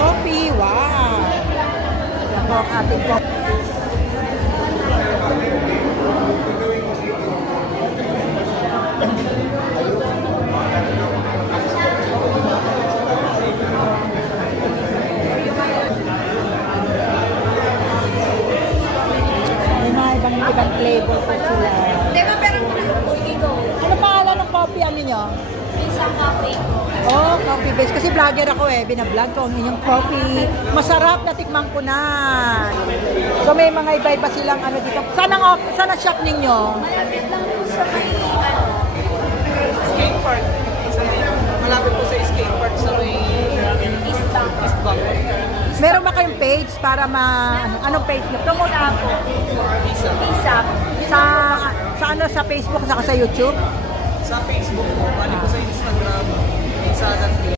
coffee. Wow! Yan po ang ating coffee. May mga ibang flavor po sila. Di ba, pero hindi ko. Ano pangalan ng coffee ano nyo? Isang cafe ko. Oh, coffee base. Kasi vlogger ako eh. Binablog ko ang inyong coffee. Masarap na tikman ko na. So may mga iba-iba silang ano dito. Saan ang shop ninyo? Malapit lang po sa may, Skate park. Malapit po sa skate park sa may East Bank. East Bank. Meron ba kayong page para anong page nyo? Promote Isa po. Isa. Isa. sa ano sa Facebook saka sa YouTube? Sa Facebook po, bali po sa Instagram, Isa